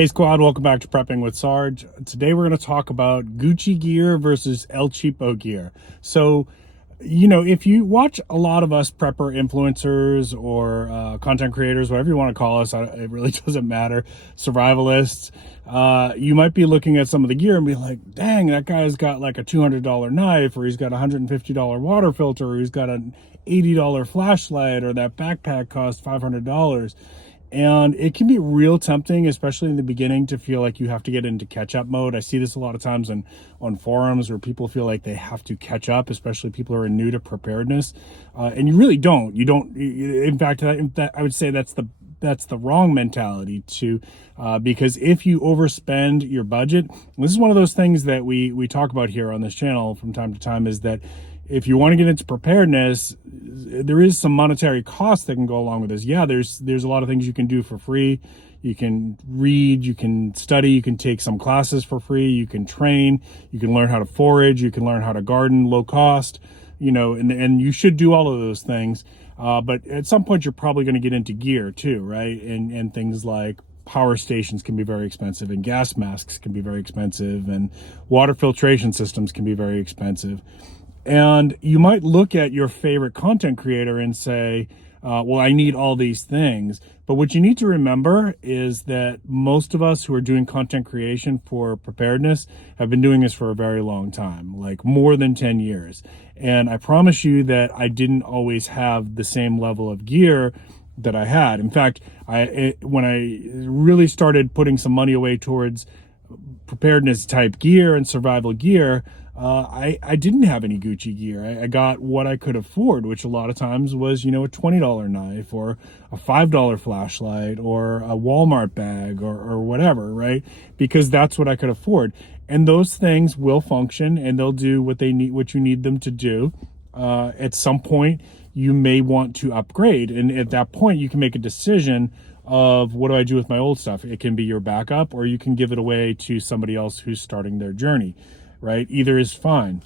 Hey squad, welcome back to Prepping with Sarge. Today we're going to talk about Gucci gear versus El Cheapo gear. So, you know, if you watch a lot of us prepper influencers or content creators, whatever you want to call us, it really doesn't matter, survivalists, you might be looking at some of the gear and be like, dang, that guy's got like a $200 knife, or he's got a $150 water filter, or he's got an $80 flashlight, or that backpack costs $500. And it can be real tempting, especially in the beginning, to feel like you have to get into catch-up mode. I see this a lot of times on forums where people feel like they have to catch up, especially people who are new to preparedness. And you really don't. You don't. In fact, I would say that's the wrong mentality because if you overspend your budget, this is one of those things that we talk about here on this channel from time to time, is that if you want to get into preparedness, there is some monetary cost that can go along with this. Yeah, there's a lot of things you can do for free. You can read, you can study, you can take some classes for free, you can train, you can learn how to forage, you can learn how to garden low cost, you know, and you should do all of those things. But at some point you're probably going to get into gear too, right? And things like power stations can be very expensive, and gas masks can be very expensive, and water filtration systems can be very expensive. And you might look at your favorite content creator and say, well, I need all these things. But what you need to remember is that most of us who are doing content creation for preparedness have been doing this for a very long time, like more than 10 years. And I promise you that I didn't always have the same level of gear that I had. In fact, when I really started putting some money away towards preparedness type gear and survival gear, I didn't have any Gucci gear. I got what I could afford, which a lot of times was, you know, a $20 knife or a $5 flashlight or a Walmart bag or whatever, right? Because that's what I could afford. And those things will function and they'll do what they need, what you need them to do. At some point, you may want to upgrade. And at that point, you can make a decision of, what do I do with my old stuff? It can be your backup, or you can give it away to somebody else who's starting their journey. Right? Either is fine.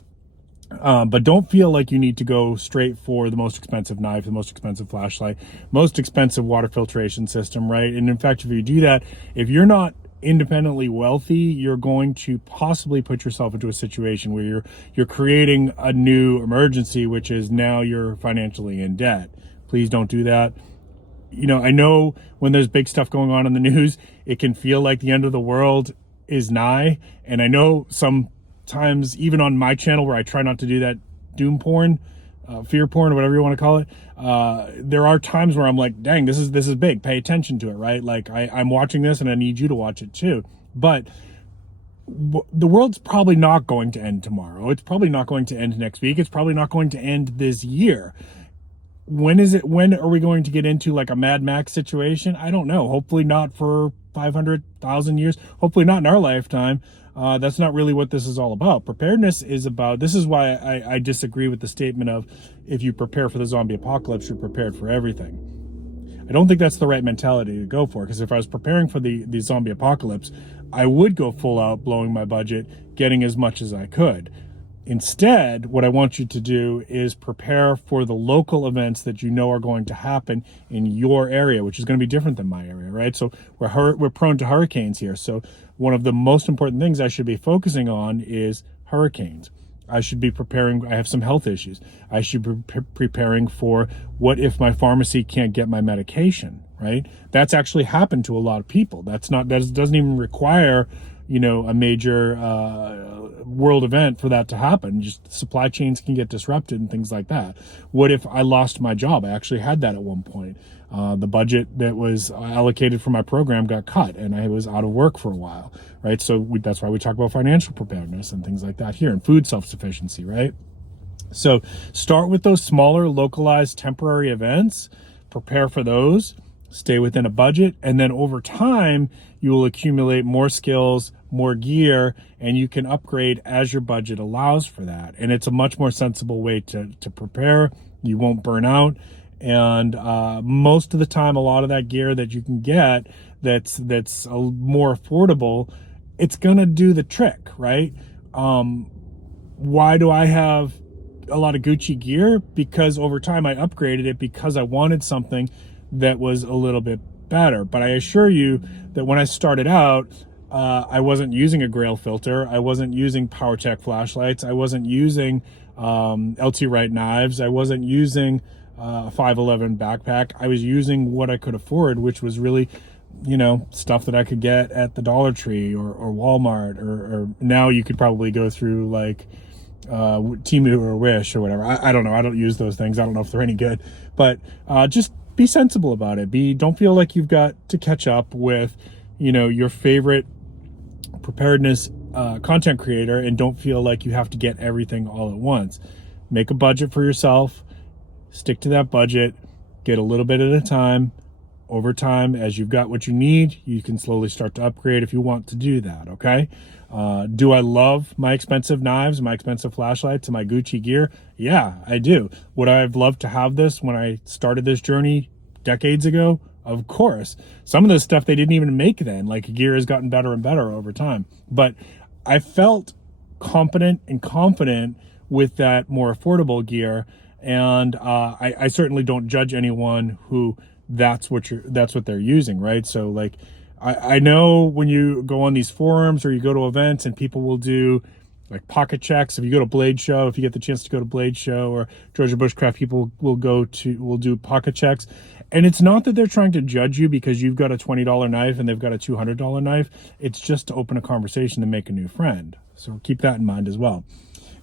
But don't feel like you need to go straight for the most expensive knife, the most expensive flashlight, most expensive water filtration system, right? And in fact, if you do that, if you're not independently wealthy, you're going to possibly put yourself into a situation where you're creating a new emergency, which is now you're financially in debt. Please don't do that. You know, I know when there's big stuff going on in the news, it can feel like the end of the world is nigh. And I know sometimes even on my channel, where I try not to do that doom porn, fear porn, or whatever you want to call it, there are times where I'm like, dang, this is big, pay attention to it, right? Like I'm watching this and I need you to watch it too. But the world's probably not going to end tomorrow. It's probably not going to end next week. It's probably not going to end this year. When are we going to get into like a Mad Max situation? I don't know. Hopefully not for 500,000 years. Hopefully not in our lifetime. That's not really what this is all about. Preparedness is about, this is why I disagree with the statement of, if you prepare for the zombie apocalypse, you're prepared for everything. I don't think that's the right mentality to go for, because if I was preparing for the zombie apocalypse, I would go full out, blowing my budget, getting as much as I could. Instead, what I want you to do is prepare for the local events that you know are going to happen in your area, which is going to be different than my area, right? So we're prone to hurricanes here. So one of the most important things I should be focusing on is hurricanes. I should be preparing. I have some health issues. I should be preparing for, what if my pharmacy can't get my medication, right? That's actually happened to a lot of people. That doesn't even require, you know, a major world event for that to happen. Just supply chains can get disrupted and things like that. What if I lost my job? I actually had that at one point. The budget that was allocated for my program got cut and I was out of work for a while, right? So that's why we talk about financial preparedness and things like that here, and food self-sufficiency, right? So start with those smaller, localized, temporary events, prepare for those, stay within a budget, and then over time, you will accumulate more skills, more gear, and you can upgrade as your budget allows for that. And it's a much more sensible way to prepare. You won't burn out. And most of the time, a lot of that gear that you can get that's more affordable, it's going to do the trick, right? Why do I have a lot of Gucci gear? Because over time I upgraded it because I wanted something that was a little bit better. But I assure you that when I started out, I wasn't using a Grail filter. I wasn't using PowerTech flashlights. I wasn't using LT Wright knives. I wasn't using a 511 backpack. I was using what I could afford, which was really, you know, stuff that I could get at the Dollar Tree or Walmart, or now you could probably go through like Temu or Wish or whatever. I don't know. I don't use those things. I don't know if they're any good, but just be sensible about it. Don't feel like you've got to catch up with, you know, your favorite preparedness content creator, and don't feel like you have to get everything all at once. Make a budget for yourself, stick to that budget, get a little bit at a time. Over time, as you've got what you need, you can slowly start to upgrade if you want to do that, okay? Do I love my expensive knives, my expensive flashlights, and my Gucci gear? Yeah, I do. Would I have loved to have this when I started this journey decades ago? Of course. Some of this stuff they didn't even make then. Like, gear has gotten better and better over time. But I felt competent and confident with that more affordable gear, and I certainly don't judge anyone who that's what they're using, right? So like, I know when you go on these forums or you go to events and people will do like pocket checks. If you go to Blade Show, if you get the chance to go to Blade Show or Georgia Bushcraft, people will do pocket checks. And it's not that they're trying to judge you because you've got a $20 knife and they've got a $200 knife. It's just to open a conversation and make a new friend. So keep that in mind as well.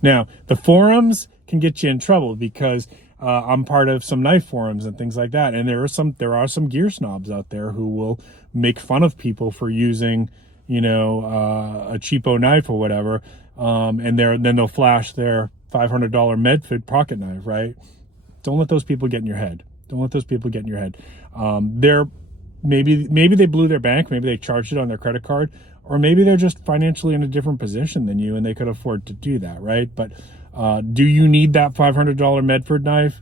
Now, the forums can get you in trouble because I'm part of some knife forums and things like that, and there are some gear snobs out there who will make fun of people for using, you know, a cheapo knife or whatever, and then they'll flash their $500 Medfit pocket knife, right? Don't let those people get in your head. Don't let those people get in your head. Maybe they blew their bank, maybe they charged it on their credit card, or maybe they're just financially in a different position than you and they could afford to do that, right? But do you need that $500 Medford knife?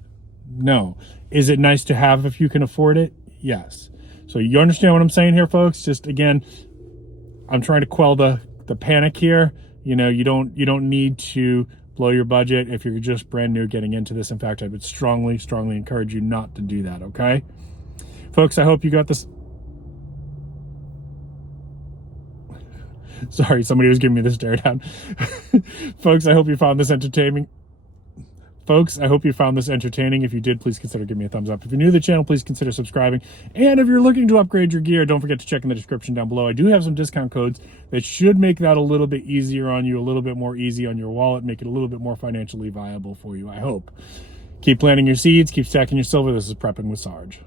No. Is it nice to have if you can afford it? Yes. So you understand what I'm saying here, folks? Just again, I'm trying to quell the panic here. You know, you don't need to blow your budget if you're just brand new getting into this. In fact, I would strongly encourage you not to do that, okay? Folks, I hope you got this. Sorry, somebody was giving me the stare down. Folks, I hope you found this entertaining. If you did, please consider giving me a thumbs up. If you're new to the channel, please consider subscribing. And if you're looking to upgrade your gear, don't forget to check in the description down below. I do have some discount codes that should make that a little bit easier on you, a little bit more easy on your wallet, make it a little bit more financially viable for you, I hope. Keep planting your seeds, keep stacking your silver. This is Prepping with Sarge.